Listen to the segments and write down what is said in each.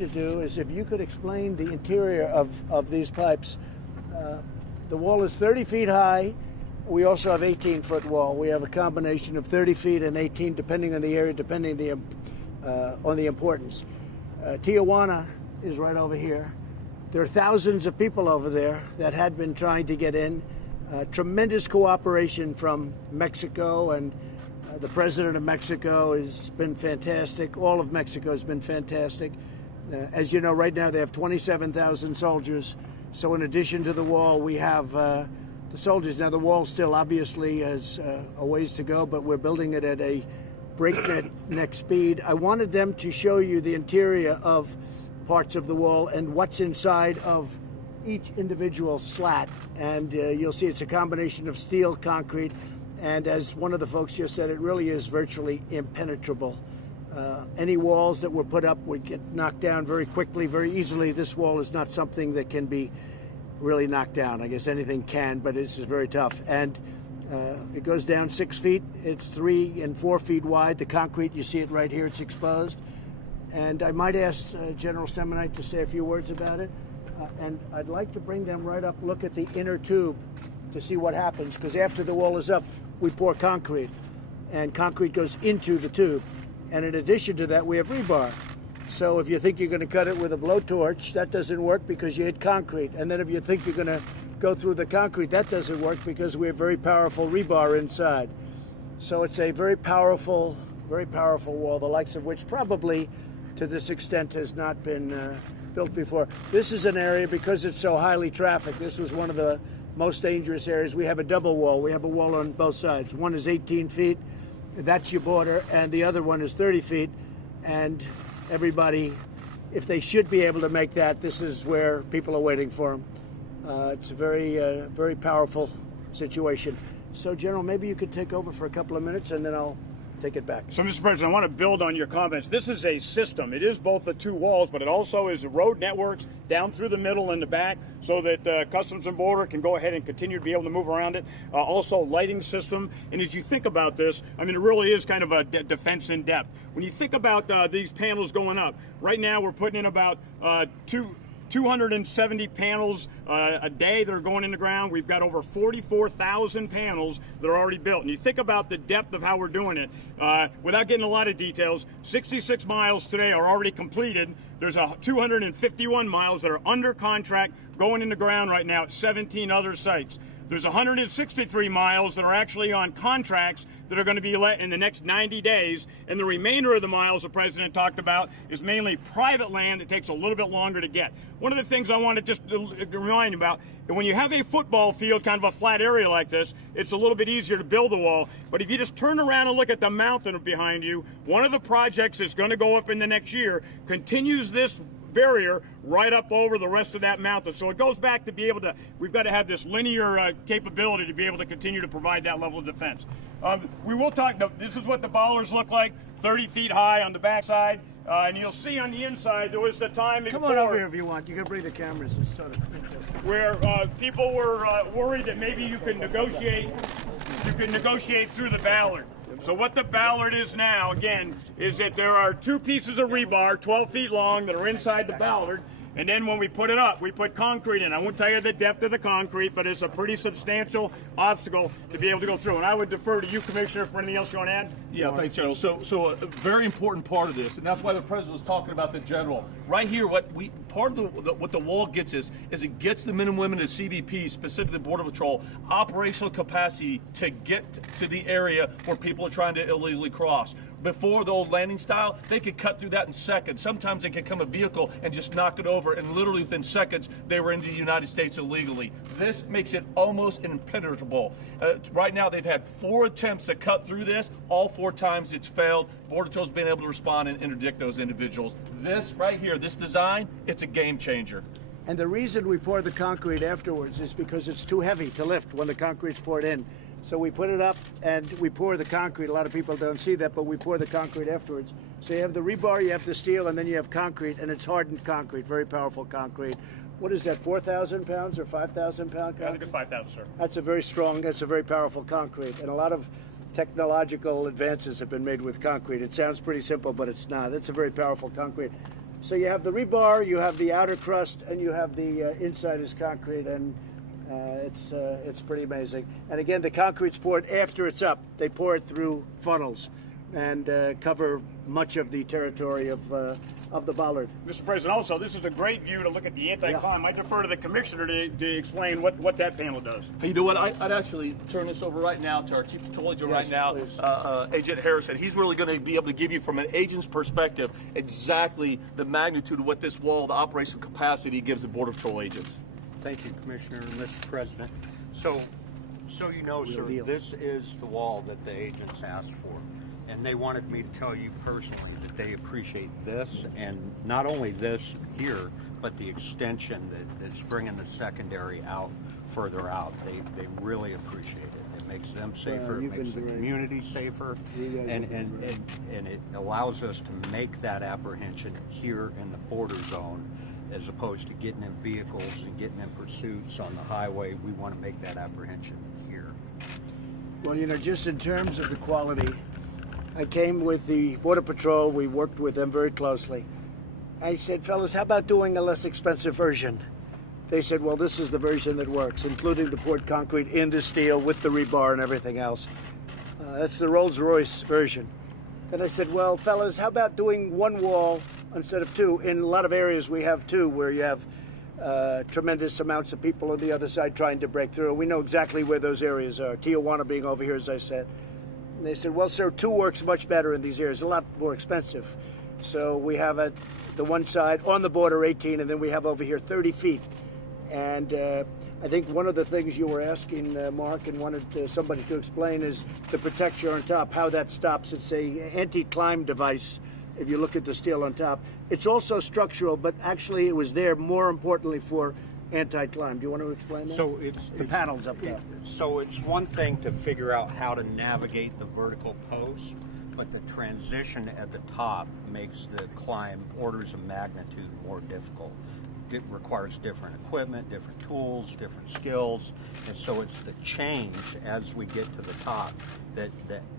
To do is if you could explain the interior of these pipes. The wall is 30 feet high. We also have 18-foot wall. We have a combination of 30 feet and 18, depending on the area, depending on the importance. Tijuana is right over here. There are thousands of people over there that had been trying to get in. Tremendous cooperation from Mexico, and the president of Mexico has been fantastic. All of Mexico has been fantastic. As you know, right now they have 27,000 soldiers. So in addition to the wall, we have the soldiers. Now the wall still obviously has a ways to go, but we're building it at a breakneck speed. I wanted them to show you the interior of parts of the wall and what's inside of each individual slat. And you'll see it's a combination of steel, concrete, and as one of the folks just said, it really is virtually impenetrable. Any walls that were put up would get knocked down very quickly, very easily. This wall is not something that can be really knocked down. I guess anything can, but this is very tough. And it goes down 6 feet. It's 3 and 4 feet wide. The concrete, you see it right here, it's exposed. And I might ask General Semonite to say a few words about it. And I'd like to bring them right up, look at the inner tube to see what happens, because after the wall is up, we pour concrete, and concrete goes into the tube. And in addition to that, we have rebar. So if you think you're going to cut it with a blowtorch, that doesn't work because you hit concrete. And then if you think you're going to go through the concrete, that doesn't work because we have very powerful rebar inside. So it's a very powerful wall, the likes of which probably to this extent has not been built before. This is an area, because it's so highly trafficked, this was one of the most dangerous areas. We have a double wall. We have a wall on both sides. One is 18 feet. That's your border, and the other one is 30 feet. And everybody, if they should be able to make that, this is where people are waiting for them. It's a very powerful situation. So, General, maybe you could take over for a couple of minutes, and then I'll take it back. So, Mr. President, I want to build on your comments. This is a system. It is both the two walls, but it also is road networks down through the middle and the back so that Customs and Border can go ahead and continue to be able to move around it. Also, lighting system. And as you think about this, I mean, it really is kind of a defense in depth. When you think about these panels going up, right now we're putting in about 270 panels a day that are going in the ground. We've got over 44,000 panels that are already built. And you think about the depth of how we're doing it, without getting a lot of details, 66 miles today are already completed. There's 251 miles that are under contract going in the ground right now at 17 other sites. There's 163 miles that are actually on contracts that are going to be let in the next 90 days. And the remainder of the miles the President talked about is mainly private land. It takes a little bit longer to get. One of the things I want to just remind you about, that when you have a football field, kind of a flat area like this, it's a little bit easier to build a wall. But if you just turn around and look at the mountain behind you, one of the projects that's going to go up in the next year continues this barrier right up over the rest of that mountain. So it goes back to be able to, we've got to have this linear capability to be able to continue to provide that level of defense. We will talk, this is what the bollards look like, 30 feet high on the backside. And you'll see on the inside, there was the time Come on over here if you want. You can bring the cameras and sort of where people were worried that maybe you could negotiate through the ballard. So what the ballard is now, again, is that there are two pieces of rebar, 12 feet long, that are inside the ballard. And then when we put it up, we put concrete in. I won't tell you the depth of the concrete, but it's a pretty substantial obstacle to be able to go through. And I would defer to you, Commissioner, for anything else you want to add. Yeah, thanks, General. So a very important part of this, and that's why the President was talking about the General. Right here, what the wall gets is it gets the men and women of CBP, specifically the Border Patrol, operational capacity to get to the area where people are trying to illegally cross. Before the old landing style, they could cut through that in seconds. Sometimes they could come a vehicle and just knock it over, and literally within seconds, they were into the United States illegally. This makes it almost impenetrable. Right now, they've had 4 attempts to cut through this. All 4 times it's failed. Border Patrol's been able to respond and interdict those individuals. This right here, this design, it's a game changer. And the reason we pour the concrete afterwards is because it's too heavy to lift when the concrete's poured in. So we put it up and we pour the concrete. A lot of people don't see that, but we pour the concrete afterwards. So you have the rebar, you have the steel, and then you have concrete, and it's hardened concrete, very powerful concrete. What is that, 4,000 pounds or 5,000 pound concrete? I think it's 5,000, sir. That's a very strong, that's a very powerful concrete. And a lot of technological advances have been made with concrete. It sounds pretty simple, but it's not. It's a very powerful concrete. So you have the rebar, you have the outer crust, and you have the inside is concrete, and it's pretty amazing. And again, the concrete's poured after it's up. They pour it through funnels and cover much of the territory of the bollard. Mr. President, also, this is a great view to look at the anti-climb. I defer to the commissioner to explain what that panel does. Hey, you know what? I'd actually turn this over right now to our Chief Patrol Agent right now, Agent Harrison. He's really going to be able to give you, from an agent's perspective, exactly the magnitude of what this wall, the operational capacity, gives the Border Patrol agents. Thank you, Commissioner and Mr. President. So you know, sir, this is the wall that the agents asked for. And they wanted me to tell you personally that they appreciate this, and not only this here, but the extension that's bringing the secondary out further out. They really appreciate it. It makes them safer, it makes the community safer, and it allows us to make that apprehension here in the border zone, as opposed to getting in vehicles and getting in pursuits on the highway. We want to make that apprehension here. Well, you know, just in terms of the quality, I came with the Border Patrol. We worked with them very closely. I said, fellas, how about doing a less expensive version? They said, well, this is the version that works, including the poured concrete in the steel with the rebar and everything else. That's the Rolls-Royce version. Then I said, well, fellas, how about doing one wall instead of two? In a lot of areas, we have two, where you have tremendous amounts of people on the other side trying to break through. We know exactly where those areas are, Tijuana being over here, as I said. And they said, well, sir, two works much better in these areas, a lot more expensive. So we have at the one side on the border 18, and then we have over here 30 feet. And I think one of the things you were asking, Mark, and wanted somebody to explain is the protection on top, how that stops. It's a anti-climb device, if you look at the steel on top. It's also structural, but actually it was there more importantly for anti-climb. Do you want to explain that? So it's the panels up there. So it's one thing to figure out how to navigate the vertical post, but the transition at the top makes the climb orders of magnitude more difficult. It requires different equipment, different tools, different skills, and so it's the change as we get to the top that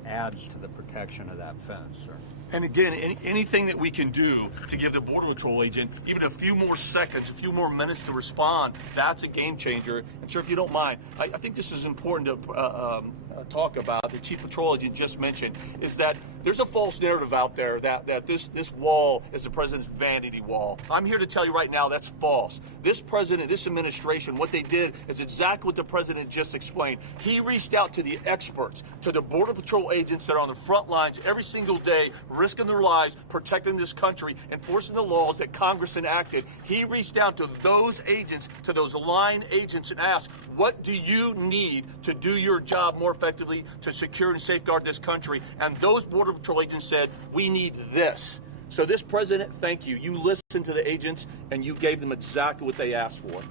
adds to the protection of that fence, sir. And again, anything that we can do to give the Border Patrol agent even a few more seconds, a few more minutes to respond, that's a game changer. And sir, if you don't mind, I think this is important to talk about, the Chief Patrol Agent just mentioned, is that there's a false narrative out there that this wall is the president's vanity wall. I'm here to tell you right now that's false. This president, this administration, what they did is exactly what the president just explained. He reached out to the experts, to the Border Patrol agents that are on the front lines every single day, risking their lives, protecting this country, enforcing the laws that Congress enacted. He reached out to those agents, to those line agents, and asked, what do you need to do your job more effectively to secure and safeguard this country? And those Border Patrol agents said, we need this. So this president, thank you. You listened to the agents and you gave them exactly what they asked for.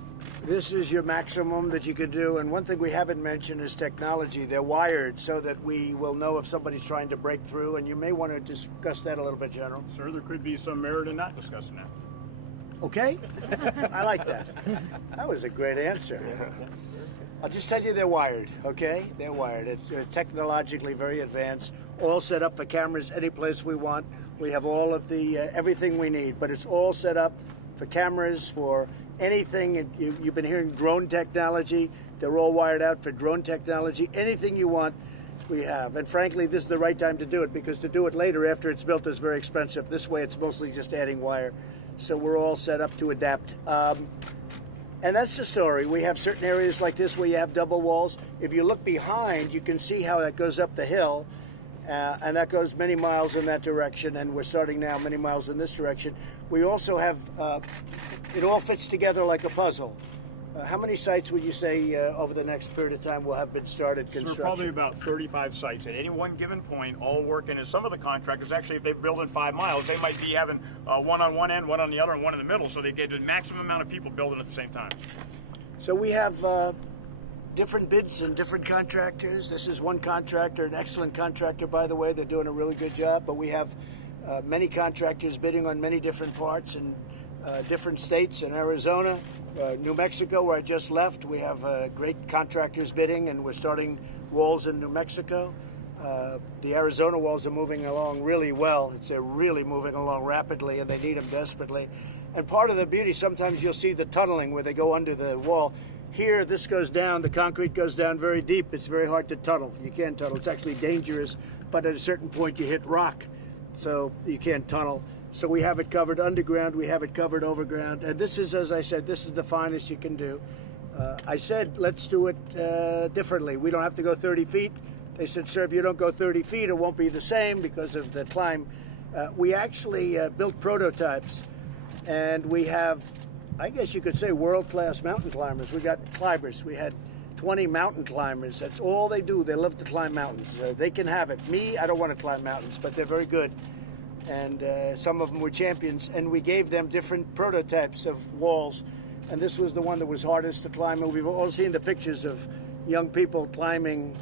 This is your maximum that you could do. And one thing we haven't mentioned is technology. They're wired so that we will know if somebody's trying to break through. And you may want to discuss that a little bit, General. Sir, there could be some merit in not discussing that. Okay? I like that. That was a great answer. I'll just tell you they're wired, okay? They're wired. It's technologically very advanced, all set up for cameras any place we want. We have all of the everything we need, but it's all set up for cameras, for anything. You've been hearing drone technology. They're all wired out for drone technology. Anything you want, we have. And frankly, this is the right time to do it, because to do it later after it's built is very expensive. This way, it's mostly just adding wire. So we're all set up to adapt. And that's the story. We have certain areas like this where you have double walls. If you look behind, you can see how that goes up the hill. And that goes many miles in that direction, and we're starting now many miles in this direction. We also have, it all fits together like a puzzle. How many sites would you say over the next period of time will have been started construction? Sir, probably about 35 sites at any one given point, all working. And some of the contractors, actually, if they build in 5 miles, they might be having one on one end, one on the other, and one in the middle, so they get the maximum amount of people building at the same time. So we have different bids and different contractors. This is one contractor, an excellent contractor, by the way. They're doing a really good job, but we have many contractors bidding on many different parts in different states. In Arizona, New Mexico, where I just left, we have great contractors bidding, and we're starting walls in New Mexico. The Arizona walls are moving along really well. They're really moving along rapidly, and they need them desperately. And part of the beauty, sometimes you'll see the tunneling where they go under the wall. Here, this goes down, the concrete goes down very deep. It's very hard to tunnel. You can't tunnel. It's actually dangerous, but at a certain point you hit rock, so you can't tunnel. So we have it covered underground, we have it covered overground, and this is, as I said, this is the finest you can do. I said, let's do it differently. We don't have to go 30 feet. They said, sir, if you don't go 30 feet, it won't be the same because of the climb. We actually built prototypes, and we have, I guess you could say, world-class mountain climbers. We got climbers. We had 20 mountain climbers. That's all they do. They love to climb mountains. They can have it. Me, I don't want to climb mountains, but they're very good. And some of them were champions, and we gave them different prototypes of walls. And this was the one that was hardest to climb. And we've all seen the pictures of young people climbing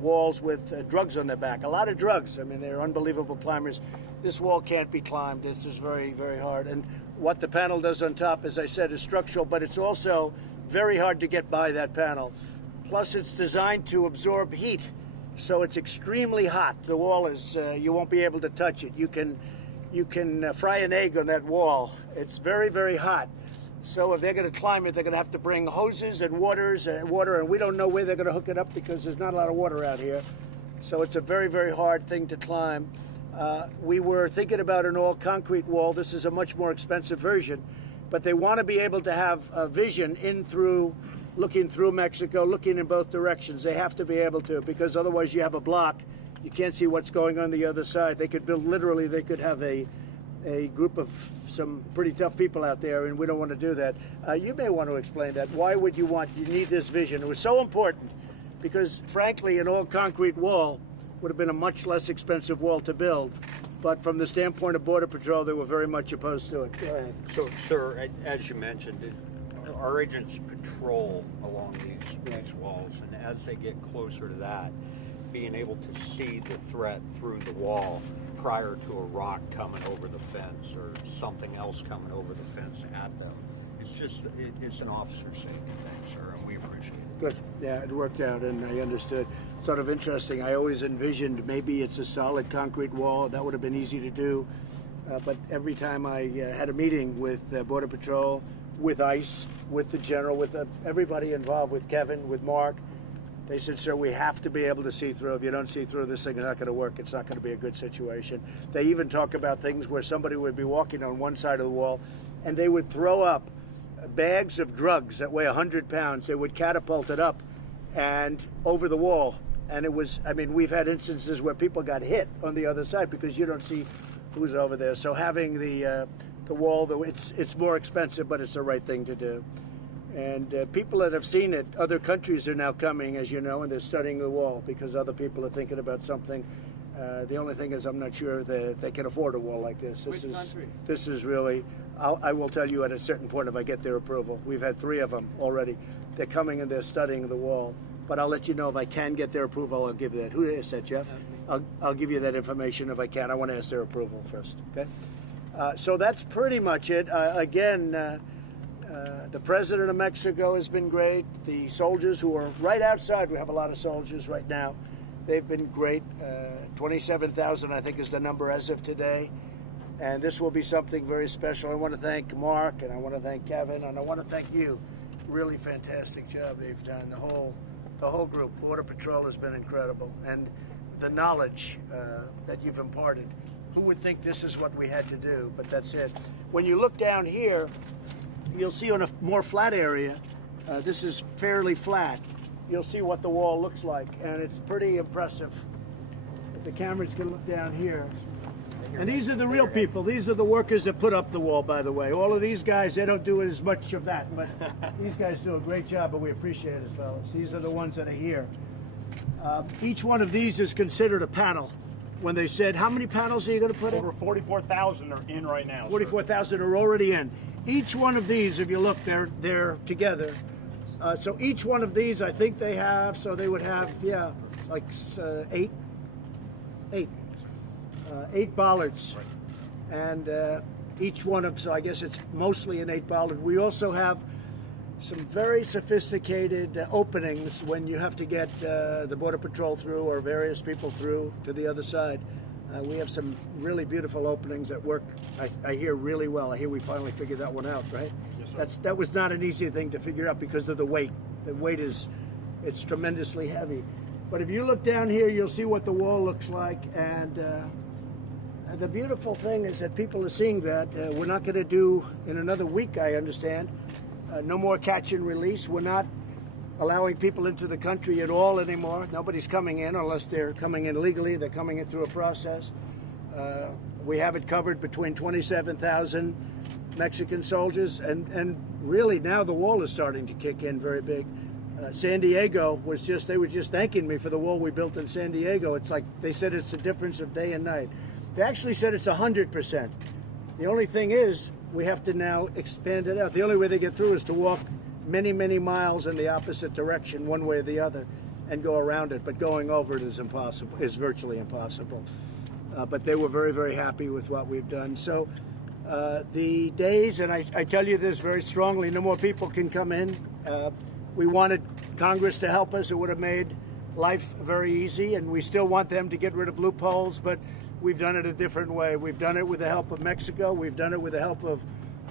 walls with drugs on their back. A lot of drugs. I mean, they're unbelievable climbers. This wall can't be climbed. This is very, very hard. And what the panel does on top, as I said, is structural, but it's also very hard to get by that panel. Plus, it's designed to absorb heat, so it's extremely hot. The wall is, you won't be able to touch it. You can fry an egg on that wall. It's very, very hot. So if they're going to climb it, they're going to have to bring hoses and water, and we don't know where they're going to hook it up because there's not a lot of water out here. So it's a very, very hard thing to climb. We were thinking about an all-concrete wall. This is a much more expensive version, but they want to be able to have a vision in through, looking through Mexico, looking in both directions. They have to be able to, because otherwise you have a block. You can't see what's going on the other side. They could build, literally, they could have a group of some pretty tough people out there, and we don't want to do that. You may want to explain that. Why would you need this vision? It was so important because, frankly, an all-concrete wall would have been a much less expensive wall to build. But from the standpoint of Border Patrol, they were very much opposed to it. Go ahead. So, sir, as you mentioned, our agents patrol along these walls, and as they get closer to that, being able to see the threat through the wall prior to a rock coming over the fence or something else coming over the fence at them, it's an officer safety thing, sir, and we appreciate it. Good. Yeah, it worked out, and I understood. Sort of interesting. I always envisioned maybe it's a solid concrete wall. That would have been easy to do. But every time I had a meeting with Border Patrol, with ICE, with the general, with everybody involved, with Kevin, with Mark, they said, sir, we have to be able to see through. If you don't see through, this thing is not going to work. It's not going to be a good situation. They even talk about things where somebody would be walking on one side of the wall, and they would throw up bags of drugs that weigh 100 pounds. They would catapult it up and over the wall. And it was, I mean, we've had instances where people got hit on the other side because you don't see who's over there. So having the wall, though, it's more expensive, but it's the right thing to do. And people that have seen it, other countries are now coming, as you know, and they're studying the wall because other people are thinking about something. The only thing is I'm not sure that they can afford a wall like this. This is really, I will tell you at a certain point if I get their approval. We've had 3 of them already. They're coming and they're studying the wall. But I'll let you know if I can get their approval, I'll give that. Who is that, Jeff? I'll give you that information if I can. I want to ask their approval first, okay? So that's pretty much it. Again, the president of Mexico has been great. The soldiers who are right outside, we have a lot of soldiers right now. They've been great. 27,000, I think, is the number as of today. And this will be something very special. I want to thank Mark, and I want to thank Kevin, and I want to thank you. Really fantastic job they've done. The whole group. Border Patrol has been incredible. And the knowledge that you've imparted. Who would think this is what we had to do? But that's it. When you look down here, you'll see on a more flat area, this is fairly flat. You'll see what the wall looks like, and it's pretty impressive. If the cameras can look down here. And these are the real people. These are the workers that put up the wall, by the way. All of these guys, they don't do as much of that, but these guys do a great job, but we appreciate it, fellas. These are the ones that are here. Each one of these is considered a panel. When they said, how many panels are you going to put in? Over 44,000 are in right now. 44,000 are already in. Each one of these, if you look, they're together. So each one of these, I think they have, so they would have, yeah, like 8 bollards. Right. And each one of, so I guess it's mostly an 8 bollard. We also have some very sophisticated openings when you have to get the Border Patrol through or various people through to the other side. We have some really beautiful openings that work, I hear, really well. I hear we finally figured that one out, right? Yes, sir. That was not an easy thing to figure out because of the weight. The weight it's tremendously heavy. But if you look down here, you'll see what the wall looks like. And the beautiful thing is that people are seeing that. We're not going to do, in another week, I understand, no more catch and release. We're not allowing people into the country at all anymore. Nobody's coming in unless they're coming in legally. They're coming in through a process. We have it covered between 27,000 Mexican soldiers, and really now the wall is starting to kick in very big. San Diego they were just thanking me for the wall we built in San Diego. It's like they said it's a difference of day and night. They actually said it's 100%. The only thing is we have to now expand it out. The only way they get through is to walk many, many miles in the opposite direction, one way or the other, and go around it. But going over it is impossible, is virtually impossible. But they were very, very happy with what we've done. So the days, and I tell you this very strongly, no more people can come in. We wanted Congress to help us. It would have made life very easy, and we still want them to get rid of loopholes, but we've done it a different way. We've done it with the help of Mexico. We've done it with the help of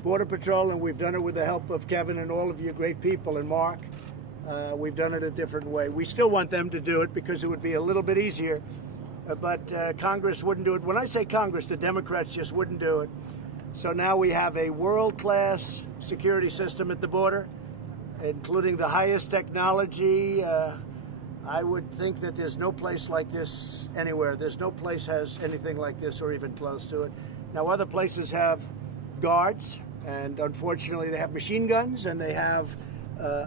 Border Patrol, and we've done it with the help of Kevin and all of you great people and Mark. We've done it a different way. We still want them to do it because it would be a little bit easier, but Congress wouldn't do it. When I say Congress, the Democrats just wouldn't do it. So now we have a world-class security system at the border, including the highest technology. I would think that there's no place like this anywhere. There's no place has anything like this or even close to it. Now, other places have guards, and unfortunately they have machine guns, and they have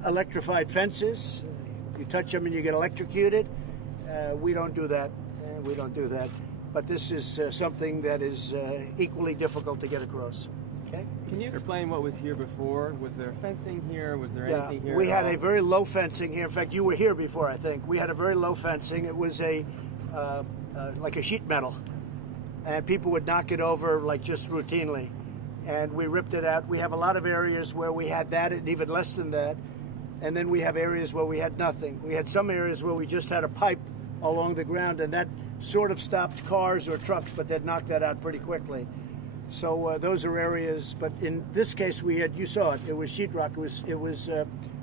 electrified fences. You touch them and you get electrocuted. We don't do that. We don't do that. But this is something that is equally difficult to get across. Okay? Can you explain what was here before? Was there fencing here? Was there anything here? We had a very low fencing here. In fact, you were here before, I think. We had a very low fencing. It was like a sheet metal, and people would knock it over like just routinely. And we ripped it out. We have a lot of areas where we had that and even less than that. And then we have areas where we had nothing. We had some areas where we just had a pipe along the ground, and that sort of stopped cars or trucks, but they'd knock that out pretty quickly. So those are areas, but in this case you saw it, it was sheetrock, it was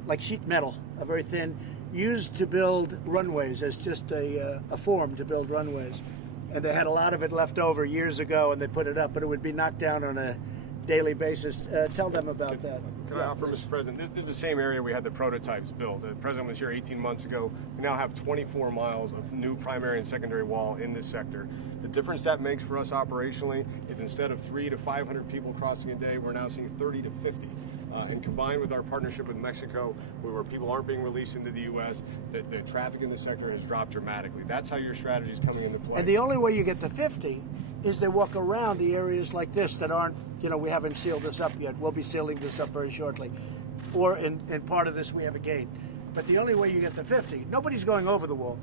like sheet metal, a very thin, used to build runways as just a form to build runways. And they had a lot of it left over years ago, and they put it up, but it would be knocked down on a daily basis. Tell them about that. Can I offer, Mr. President? This is the same area we had the prototypes built. The President was here 18 months ago. We now have 24 miles of new primary and secondary wall in this sector. The difference that makes for us operationally is instead of 300 to 500 people crossing a day, we're now seeing 30 to 50. And combined with our partnership with Mexico, where people aren't being released into the U.S., the traffic in the sector has dropped dramatically. That's how your strategy is coming into play. And the only way you get to 50 is they walk around the areas like this that aren't, we haven't sealed this up yet. We'll be sealing this up very shortly. Or in part of this we have a gate. But the only way you get to 50, nobody's going over the wall.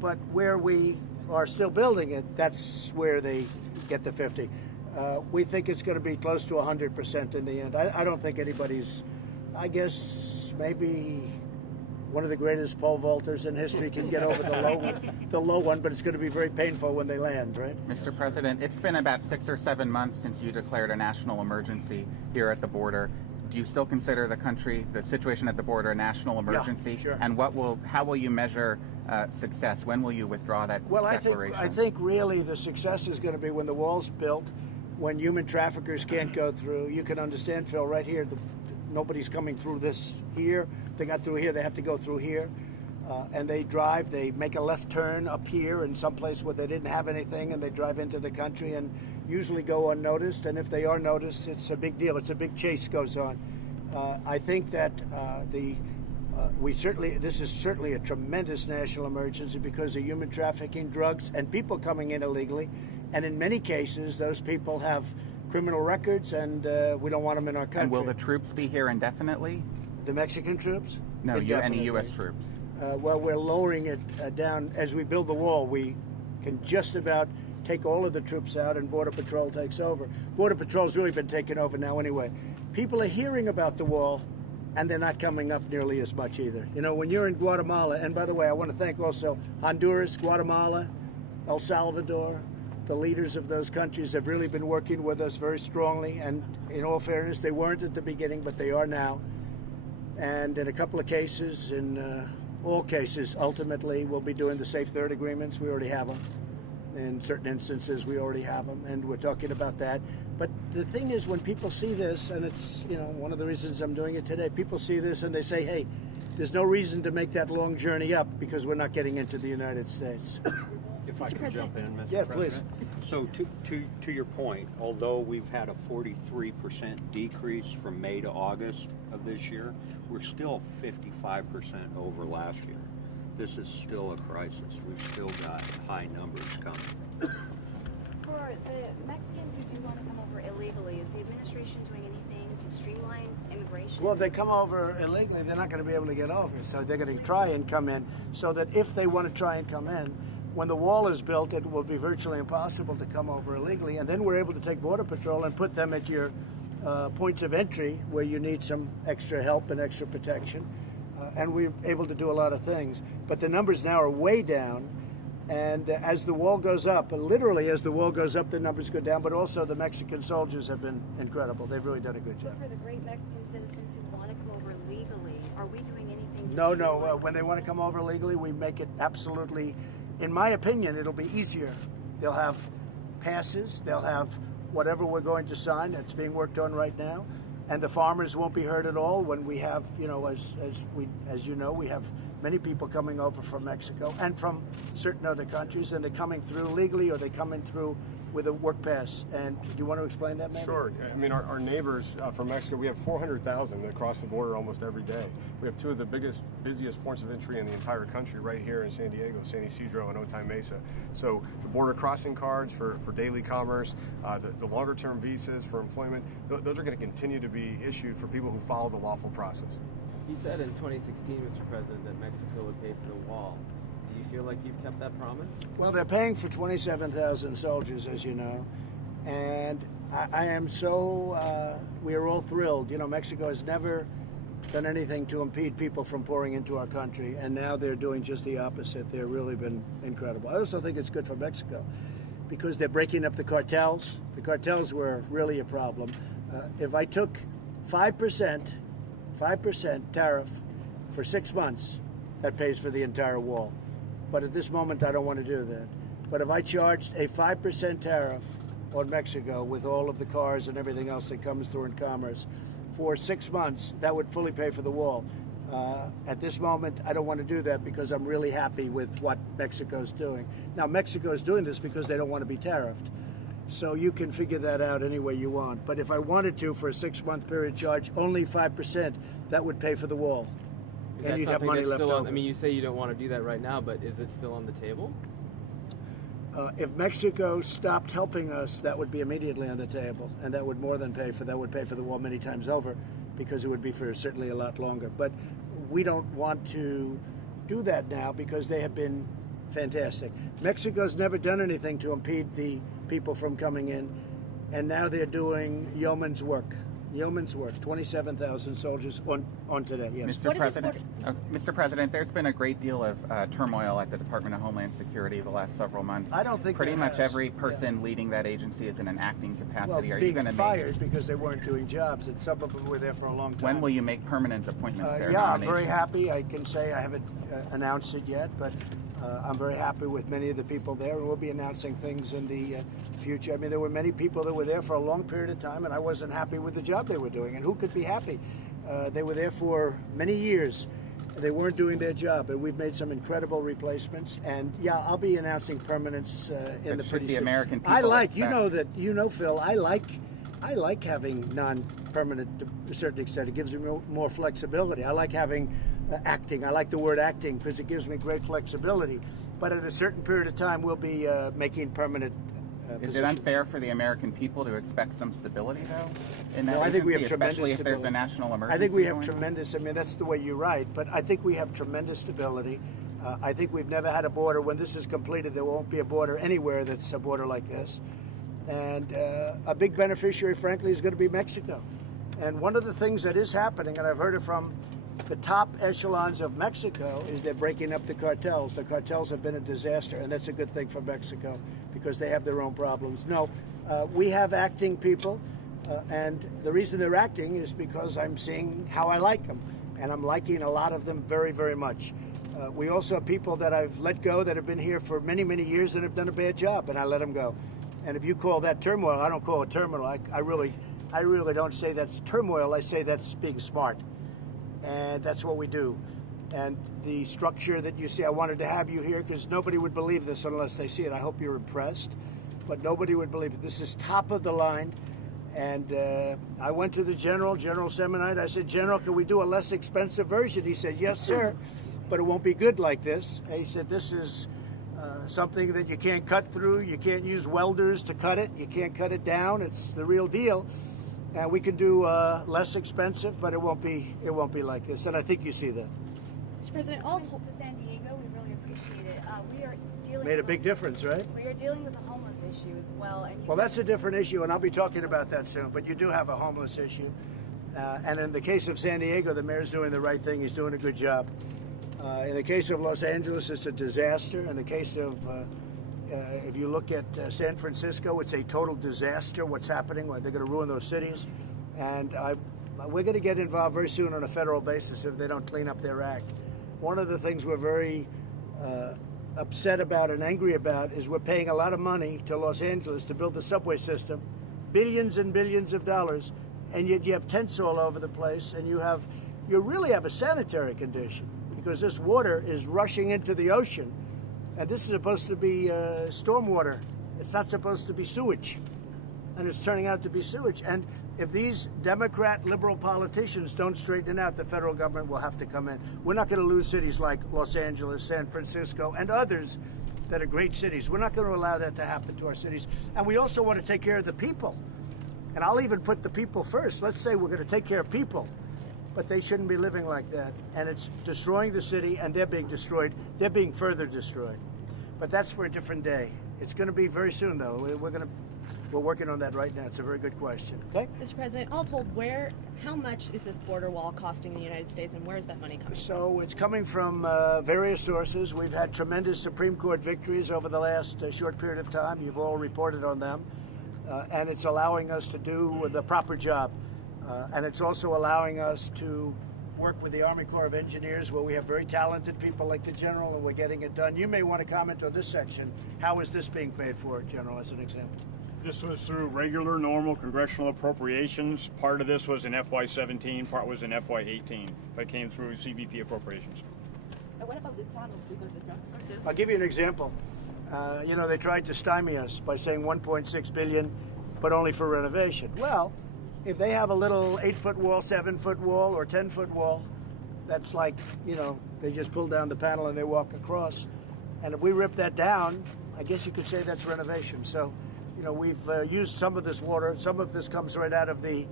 But where we are still building it, that's where they get the 50. We think it's going to be close to 100% in the end. I don't think anybody's, I guess maybe one of the greatest pole vaulters in history can get over the low one, but it's going to be very painful when they land, right? Mr. President, it's been about 6 or 7 months since you declared a national emergency here at the border. Do you still consider the situation at the border, a national emergency? Yeah, sure. And how will you measure success? When will you withdraw that declaration? I think really the success is going to be when the wall's built, when human traffickers can't go through. You can understand, Phil, right here, nobody's coming through this here. They got through here, they have to go through here. And they make a left turn up here in some place where they didn't have anything, and they drive into the country and usually go unnoticed. And if they are noticed, it's a big deal. It's a big chase goes on. I think that this is certainly a tremendous national emergency because of human trafficking, drugs, and people coming in illegally. And in many cases, those people have criminal records, and we don't want them in our country. And will the troops be here indefinitely? The Mexican troops? No, any U.S. troops. Well, we're lowering it down. As we build the wall, we can just about take all of the troops out, and Border Patrol takes over. Border Patrol's really been taken over now anyway. People are hearing about the wall, and they're not coming up nearly as much either. You know, when you're in Guatemala, and by the way, I want to thank also Honduras, Guatemala, El Salvador, the leaders of those countries have really been working with us very strongly, and in all fairness, they weren't at the beginning, but they are now. And in a couple of cases, in all cases, ultimately, we'll be doing the Safe Third agreements. We already have them. In certain instances, we already have them, and we're talking about that. But the thing is, when people see this, and it's, you know, one of the reasons I'm doing it today, people see this and they say, hey, there's no reason to make that long journey up because we're not getting into the United States. If I could jump in, Mr. Yeah, President. So to your point, although we've had a 43% decrease from May to August of this year, we're still 55% over last year. This is still a crisis. We've still got high numbers coming. For the Mexicans who do want to come over illegally, is the administration doing anything to streamline immigration? Well, if they come over illegally, they're not going to be able to get over. So they're going to try and come in, so that if they want to try and come in, when the wall is built, it will be virtually impossible to come over illegally. And then we're able to take Border Patrol and put them at your points of entry where you need some extra help and extra protection. And we're able to do a lot of things. But the numbers now are way down. And as the wall goes up, literally as the wall goes up, the numbers go down. But also the Mexican soldiers have been incredible. They've really done a good job. For the great Mexican citizens who want to come over legally, are we doing anything to No. streamline When the they want to system? come over legally, we make it absolutely, in my opinion, it'll be easier. They'll have passes. They'll have whatever we're going to sign. That's being worked on right now. And the farmers won't be hurt at all when we have, you know, as you know, we have many people coming over from Mexico and from certain other countries, and they're coming through legally or they're coming through with a work pass. And do you want to explain that, man? Sure. I mean, our neighbors from Mexico, we have 400,000 that cross the border almost every day. We have two of the busiest points of entry in the entire country right here in San Diego, San Isidro and Otay Mesa. So the border crossing cards for daily commerce, the longer term visas for employment, those are going to continue to be issued for people who follow the lawful process. You said in 2016, Mr. President, that Mexico would pay for the wall. Do you feel like you've kept that promise? Well, they're paying for 27,000 soldiers, as you know, and I am so, we are all thrilled. You know, Mexico has never done anything to impede people from pouring into our country, and now they're doing just the opposite. They've really been incredible. I also think it's good for Mexico because they're breaking up the cartels. The cartels were really a problem. If I took 5% tariff for 6 months, that pays for the entire wall. But at this moment, I don't want to do that. But if I charged a 5% tariff on Mexico with all of the cars and everything else that comes through in commerce for 6 months, that would fully pay for the wall. At this moment, I don't want to do that because I'm really happy with what Mexico's doing. Now, Mexico's doing this because they don't want to be tariffed. So you can figure that out any way you want. But if I wanted to, for a 6-month period, charge only 5%, that would pay for the wall. Is And that you'd have something money that's left still on, over. I mean, you say you don't want to do that right now, but is it still on the table? If Mexico stopped helping us, that would be immediately on the table, and that would more than pay for the wall many times over, because it would be for certainly a lot longer. But we don't want to do that now because they have been fantastic. Mexico's never done anything to impede the people from coming in, and now they're doing yeoman's work. 27,000 soldiers on today. Yes. Mr. President, there's been a great deal of turmoil at the Department of Homeland Security the last several months. I don't think pretty there much has. every person leading that agency is in an acting capacity. Well, Are you being going to fired because they weren't doing jobs, and some of them were there for a long time. When will you make permanent appointments there? Yeah, I'm very nominations? happy. I can say I haven't announced it yet, but I'm very happy with many of the people there, and we'll be announcing things in the future. I mean, there were many people that were there for a long period of time, and I wasn't happy with the job they were doing. And who could be happy? They were there for many years. They weren't doing their job, and we've made some incredible replacements. And yeah, I'll be announcing permanence in the pretty the soon. American people I like, expect? Phil. I like having non-permanent to a certain extent. It gives me more flexibility. I like having acting. I like the word acting because it gives me great flexibility. But at a certain period of time, we'll be making permanent Is positions. it unfair for the American people to expect some stability, though? In that No, I think we have agency, tremendous especially if there's a stability. national emergency. I think we have going on? tremendous. I mean, that's the way you write. But I think we have tremendous stability. I think we've never had a border. When this is completed, there won't be a border anywhere that's a border like this. And a big beneficiary, frankly, is going to be Mexico. And one of the things that is happening, and I've heard it from the top echelons of Mexico, is they're breaking up the cartels. The cartels have been a disaster, and that's a good thing for Mexico because they have their own problems. No, we have acting people, and the reason they're acting is because I'm seeing how I like them, and I'm liking a lot of them very, very much. We also have people that I've let go that have been here for many, many years and have done a bad job, and I let them go. And if you call that turmoil, I don't call it turmoil. I really don't say that's turmoil. I say that's being smart. And that's what we do. And the structure that you see, I wanted to have you here because nobody would believe this unless they see it. I hope you're impressed, but nobody would believe it. This is top of the line. And I went to the General Semonite. I said, General, can we do a less expensive version? He said, yes, sir, but it won't be good like this. And he said, this is something that you can't cut through. You can't use welders to cut it. You can't cut it down. It's the real deal. And we can do less expensive, but it won't be like this. And I think you see that. Mr. President, all to San Diego, we really appreciate it. We are dealing Made a big difference, right? We are dealing with a homeless issue as well. And well, that's a different issue, and I'll be talking about that soon. But you do have a homeless issue. And in the case of San Diego, the mayor's doing the right thing. He's doing a good job. In the case of Los Angeles, it's a disaster. In the case of if you look at San Francisco, it's a total disaster what's happening. They're going to ruin those cities. And we're going to get involved very soon on a federal basis if they don't clean up their act. One of the things we're very upset about and angry about is we're paying a lot of money to Los Angeles to build the subway system, billions and billions of dollars, and yet you have tents all over the place, and you really have a sanitary condition because this water is rushing into the ocean. And this is supposed to be stormwater. It's not supposed to be sewage. And it's turning out to be sewage. And if these Democrat liberal politicians don't straighten it out, the federal government will have to come in. We're not going to lose cities like Los Angeles, San Francisco, and others that are great cities. We're not going to allow that to happen to our cities. And we also want to take care of the people. And I'll even put the people first. Let's say we're going to take care of people. But they shouldn't be living like that. And it's destroying the city, and they're being destroyed. They're being further destroyed. But that's for a different day. It's going to be very soon, though. We're working on that right now. It's a very good question. Okay? Mr. President, all told, how much is this border wall costing the United States, and where is that money coming from? So it's coming from various sources. We've had tremendous Supreme Court victories over the last short period of time. You've all reported on them. And it's allowing us to do the proper job. And it's also allowing us to work with the Army Corps of Engineers, where we have very talented people like the General, and we're getting it done. You may want to comment on this section. How is this being paid for, General, as an example? This was through regular, normal congressional appropriations. Part of this was in FY17, part was in FY18, but it came through CBP appropriations. And what about the tunnels? Because the transporters... I'll give you an example. They tried to stymie us by saying $1.6 billion, but only for renovation. Well, if they have a little 8-foot wall, 7-foot wall, or 10-foot wall, that's like, they just pull down the panel and they walk across. And if we rip that down, I guess you could say that's renovation. So, we've used some of this water. Some of this comes right out of the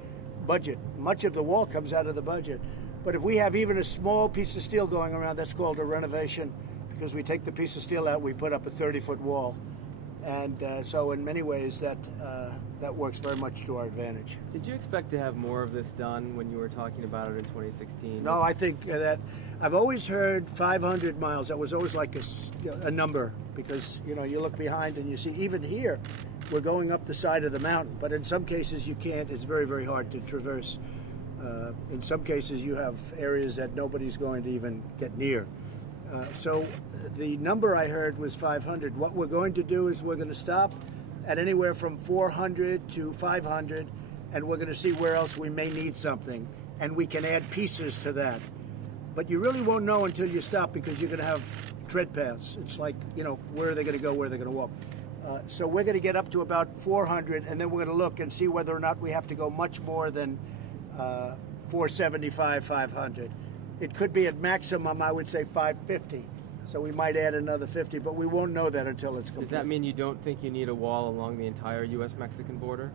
budget. Much of the wall comes out of the budget. But if we have even a small piece of steel going around, that's called a renovation, because we take the piece of steel out, we put up a 30-foot wall. And so in many ways, that works very much to our advantage. Did you expect to have more of this done when you were talking about it in 2016? No, I think that I've always heard 500 miles. That was always like a number, because, you look behind and you see, even here, we're going up the side of the mountain. But in some cases, you can't. It's very, very hard to traverse. In some cases, you have areas that nobody's going to even get near. So the number I heard was 500. What we're going to do is we're going to stop at anywhere from 400 to 500, and we're going to see where else we may need something, and we can add pieces to that. But you really won't know until you stop, because you're going to have tread paths. It's like, where are they going to go, where are they going to walk? So we're going to get up to about 400, and then we're going to look and see whether or not we have to go much more than 475, 500. It could be at maximum, I would say, 550. So we might add another 50, but we won't know that until it's complete. Does that mean you don't think you need a wall along the entire U.S.-Mexican border?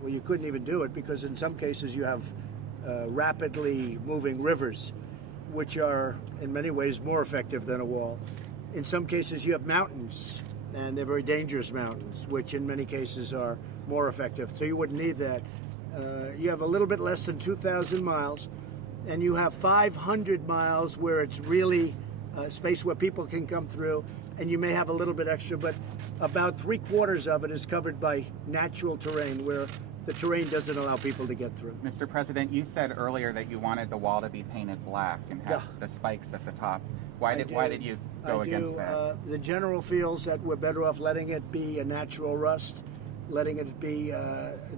Well, you couldn't even do it, because in some cases you have rapidly moving rivers, which are in many ways more effective than a wall. In some cases you have mountains, and they're very dangerous mountains, which in many cases are more effective. So you wouldn't need that. You have a little bit less than 2,000 miles, and you have 500 miles where it's really space where people can come through, and you may have a little bit extra, but about 3/4 of it is covered by natural terrain where the terrain doesn't allow people to get through. Mr. President, you said earlier that you wanted the wall to be painted black and have the spikes at the top. Why did you go against that? The general feels that we're better off letting it be a natural rust, letting it be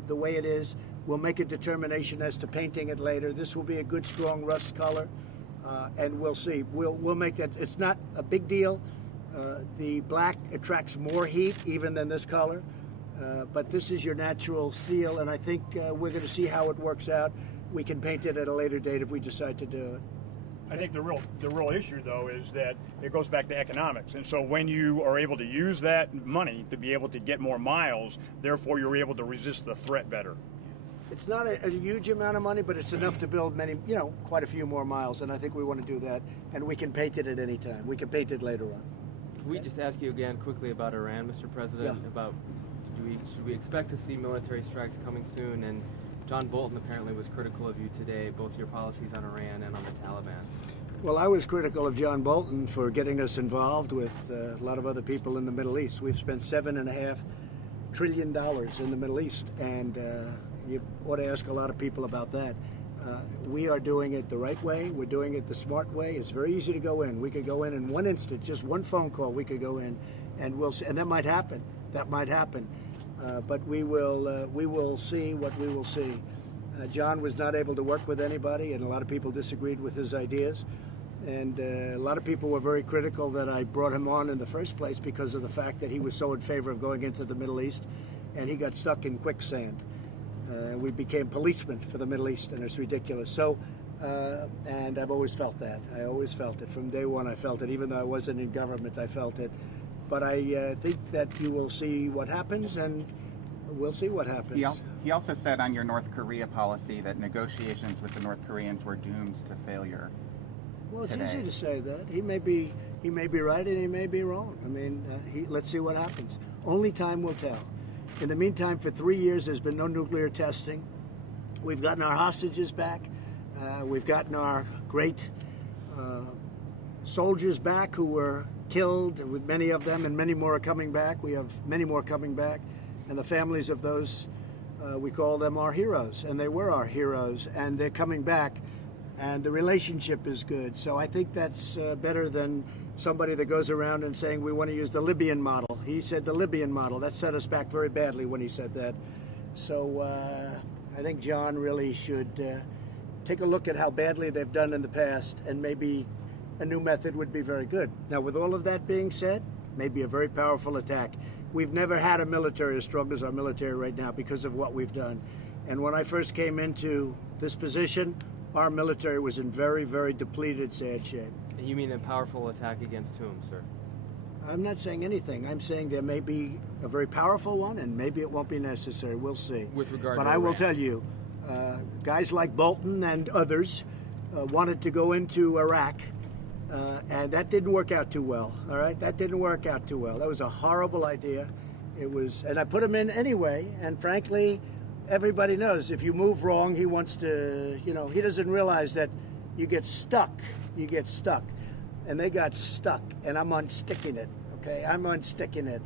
the way it is. We'll make a determination as to painting it later. This will be a good, strong rust color, and we'll see. We'll make it. It's not a big deal. The black attracts more heat even than this color. But this is your natural steel, and I think we're going to see how it works out. We can paint it at a later date if we decide to do it. I think the real issue, though, is that it goes back to economics. And so when you are able to use that money to be able to get more miles, therefore you're able to resist the threat better. It's not a huge amount of money, but it's enough to build quite a few more miles, and I think we want to do that. And we can paint it at any time. We can paint it later on. Can we just ask you again quickly about Iran, Mr. President? Yeah. About should we expect to see military strikes coming soon? And John Bolton apparently was critical of you today, both your policies on Iran and on the Taliban. Well, I was critical of John Bolton for getting us involved with a lot of other people in the Middle East. We've spent $7.5 trillion in the Middle East, and you ought to ask a lot of people about that. We are doing it the right way. We're doing it the smart way. It's very easy to go in. We could go in one instant, just one phone call. We could go in, and we'll see. And that might happen. That might happen. But we will see what we will see. John was not able to work with anybody, and a lot of people disagreed with his ideas. And a lot of people were very critical that I brought him on in the first place because of the fact that he was so in favor of going into the Middle East, and he got stuck in quicksand. We became policemen for the Middle East, and it's ridiculous. So, and I've always felt that. I always felt it. From day one, I felt it. Even though I wasn't in government, I felt it. But I think that you will see what happens, and we'll see what happens. He also said on your North Korea policy that negotiations with the North Koreans were doomed to failure. Well, it's today. easy to say that. He may be right and he may be wrong. I mean, let's see what happens. Only time will tell. In the meantime, for 3 years, there's been no nuclear testing. We've gotten our hostages back. We've gotten our great soldiers back who were killed, with many of them, and many more are coming back. We have many more coming back. And the families of those, we call them our heroes. And they were our heroes, and they're coming back. And the relationship is good. So I think that's better than somebody that goes around and saying we want to use the Libyan model. He said the Libyan model. That set us back very badly when he said that. So I think John really should take a look at how badly they've done in the past, and maybe a new method would be very good. Now, with all of that being said, maybe a very powerful attack. We've never had a military as strong as our military right now because of what we've done. And when I first came into this position, our military was in very, very depleted, sad shape. And you mean a powerful attack against whom, sir? I'm not saying anything. I'm saying there may be a very powerful one, and maybe it won't be necessary. We'll see. With regard but to I will Iran. tell you, guys like Bolton and others wanted to go into Iraq, and that didn't work out too well. All right, that didn't work out too well. That was a horrible idea. It was, and I put him in anyway. And frankly, everybody knows if you move wrong, he wants to. He doesn't realize that you get stuck. You get stuck. And they got stuck, and I'm unsticking it, okay? I'm unsticking it,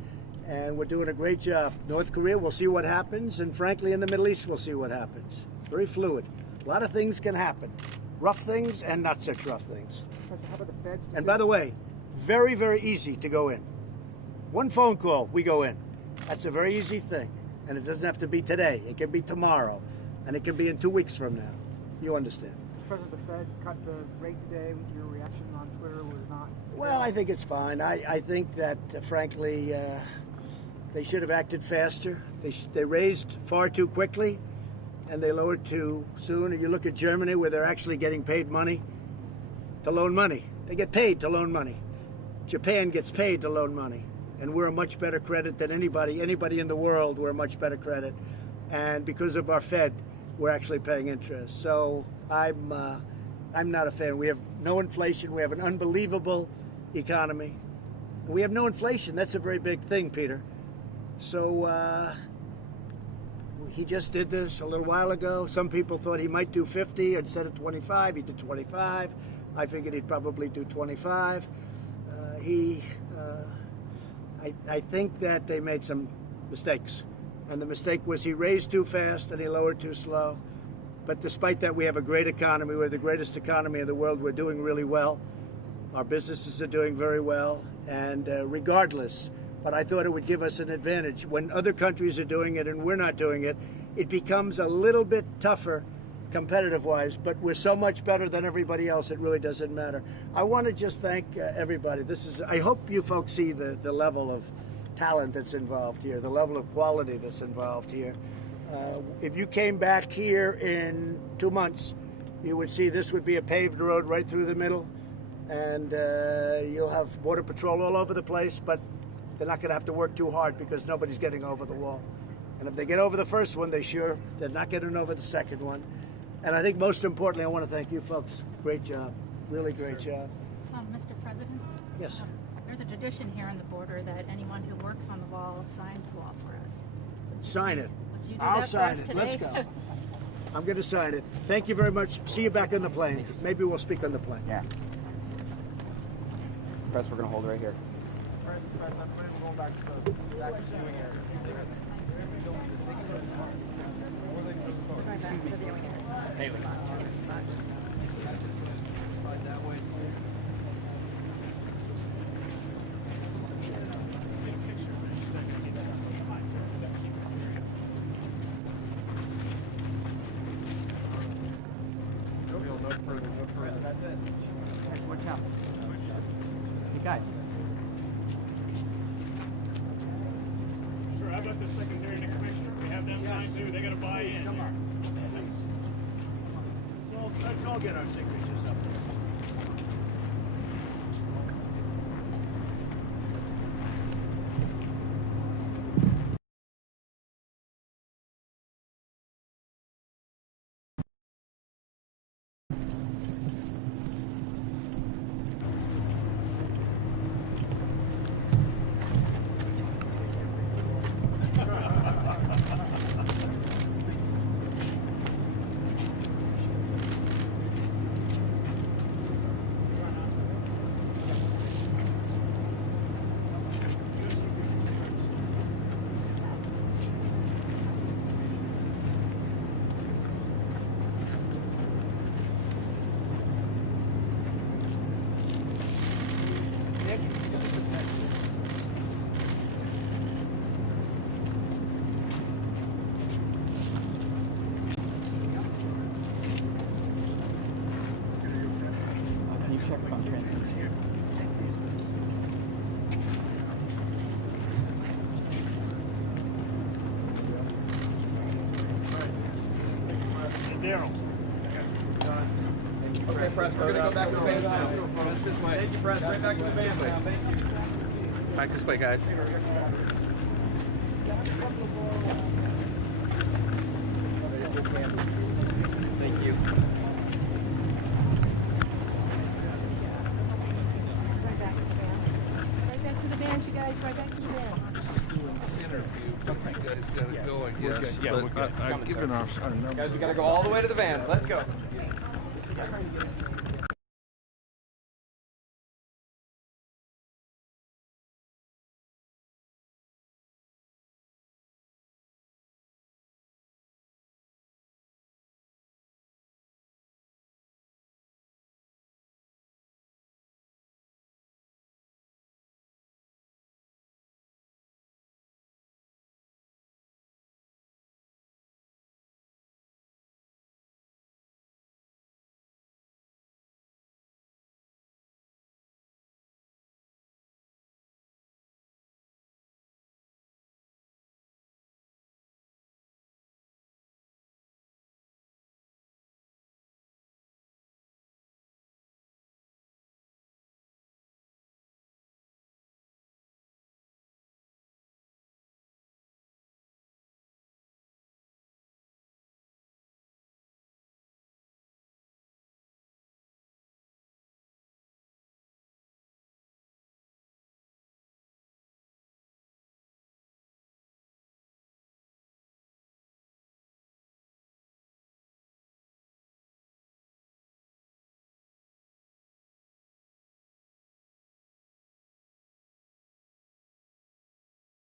and we're doing a great job. North Korea, we'll see what happens, and frankly, in the Middle East, we'll see what happens. Very fluid. A lot of things can happen. Rough things and not such rough things. How about the feds? And by the way, very, very easy to go in. One phone call, we go in. That's a very easy thing, and it doesn't have to be today. It can be tomorrow, and it can be in 2 weeks from now. You understand. President, the feds cut the rate today. Your reaction on Twitter was not. Well, I think it's fine. I think that, frankly, they should have acted faster. They raised far too quickly, and they lowered too soon. And you look at Germany, where they're actually getting paid money to loan money. They get paid to loan money. Japan gets paid to loan money, and we're a much better credit than anybody in the world. We're a much better credit, and because of our Fed, we're actually paying interest. So I'm not a fan. We have no inflation. We have an unbelievable economy. We have no inflation. That's a very big thing, Peter. So He just did this a little while ago. Some people thought he might do 50 instead of 25. He did 25. I figured he'd probably do 25. I think that they made some mistakes. And the mistake was he raised too fast and he lowered too slow. But despite that, we have a great economy. We're the greatest economy in the world. We're doing really well. Our businesses are doing very well. And regardless, but I thought it would give us an advantage. When other countries are doing it and we're not doing it, it becomes a little bit tougher competitive-wise, but we're so much better than everybody else, it really doesn't matter. I want to just thank everybody. I hope you folks see the level of talent that's involved here, the level of quality that's involved here. If you came back here in 2 months, you would see this would be a paved road right through the middle, and you'll have Border Patrol all over the place, but they're not going to have to work too hard because nobody's getting over the wall. And if they get over the first one, they're not getting over the second one. And I think most importantly, I want to thank you folks. Great job. Really great job. Mr. President? Yes. There's a tradition here on the border that anyone who works on the wall signs the wall for us. Sign it. Would you do I'll that for sign us it. today? Let's go. I'm going to sign it. Thank you very much. See you back on the plane. Maybe we'll speak on the plane. Yeah. Press, we're going to hold right here. President, we're going back to the viewing area. That's it. Guys, watch out. Hey, guys. Sure, how about the secretary and the commissioner? We have them sign too. They got to buy in. Come on. Let's all get our signatures up there. Daryl. Okay, Press, we're going to go back to the van now. Press this way. Thank you, Press. Right back to the van now. Thank you. Back this way, guys. Thank you. Right back to the van, you guys. Right back to the van. This interview, you guys got to go, I guess. Yeah, we're good. I've given our number. Guys, we got to go all the way to the vans. Let's go.